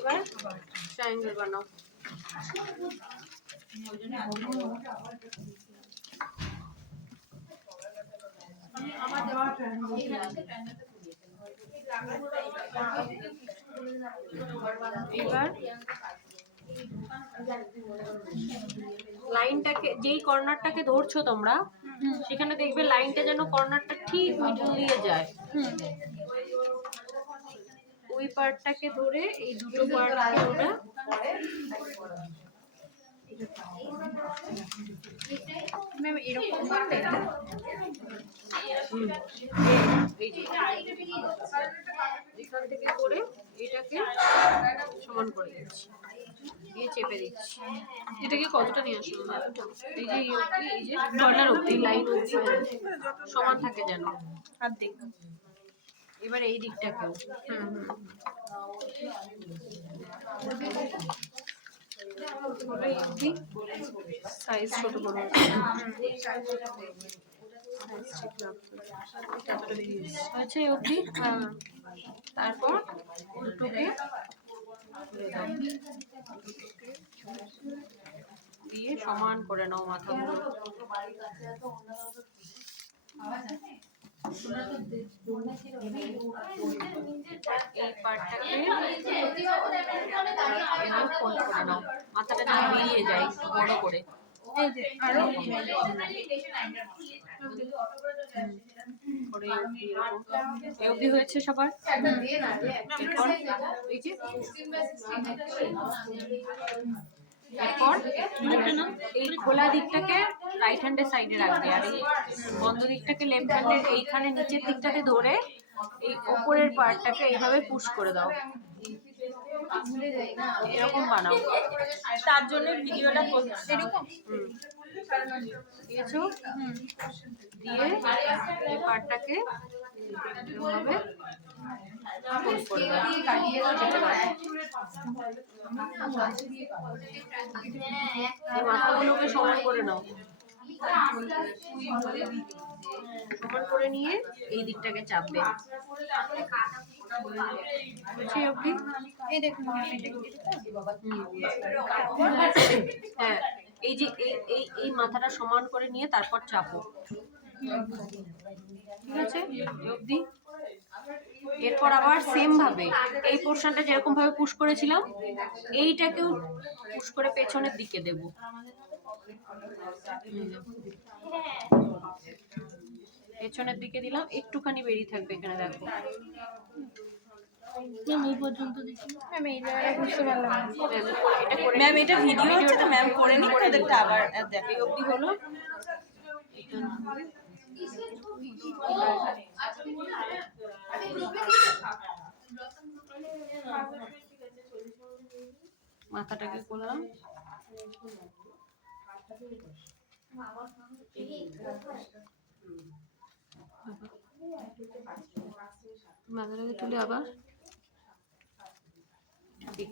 এবার ট্রায়াঙ্গেল বানাও। এবার লাইনটাকে, যেই কর্নারটাকে ধরছো তোমরা, সেখানে দেখবে লাইনটা যেন কর্নারটা ঠিক মিডল দিয়ে যায়। ওই পার্টটাকে ধরে এই দুটো পার্টকে ওরা ম্যাম এরকম করলে এখান থেকে করে এটাকে সমান করে দিচ্ছি, দিয়ে চেপে দিচ্ছি। এটাকে কতটা নিয়ে আসবো? এই যে এই যে কর্নার অব্দি, লাইন অব্দি সমান থাকে যেন। আর দেখুন এবার এই দিকটাকেও সাইজ ছোট বড় হয়েছে অব্দি। তারপর উল্টোকে দিয়ে সমান করে নাও মাথাগুলো। এই পার্টটাকে ফোল্ড করে নাও, মাথাটা যেন বেরিয়ে যায় একটু বড় করে। আরো অবধি হয়েছে সবার। এরপর এই যে এরপর এই খোলা দিকটাকে রাইট হ্যান্ডের সাইডে রাখবে, আর এই বন্ধ দিকটাকে লেফট হ্যান্ডের এইখানে নিচের দিকটাতে ধরে এই উপরের পার্টটাকে এইভাবে পুশ করে দাও। এরকম বানাও। তার জন্য ভিডিওটা এরকম দিয়েছো, দিয়ে এই পার্টটাকে এরকমভাবে পুশ করে দাও। এই মাথাগুলোকে সমান করে নাও, সমান করে নিয়ে এই দিকটাকে চাপবে। এই দেখুন হ্যাঁ, এই যে এই মাথাটা সমান করে নিয়ে তারপর চাপো। ঠিক আছে অবধি। এরপর আবার সেম ভাবে এই পোর্শনটা যেরকম ভাবে পুশ করেছিলাম, এইটাকেও পুশ করে পেছনের দিকে দেব। পেছনের দিকে দিলাম, একটুখানি বেরিয়ে থাকবে এখানে, দেখো। ম্যাম এই পর্যন্ত দেখি। ম্যাম এই জায়গাটা বুঝতে পারলাম না। ম্যাম এটা ভিডিও হচ্ছে তো ম্যাম করে নি, ওদেরটা আবার দেখো। এই অবধি হলো। মাথাটাকে করলাম, মাথাটাকে তুলে আবার ঠিক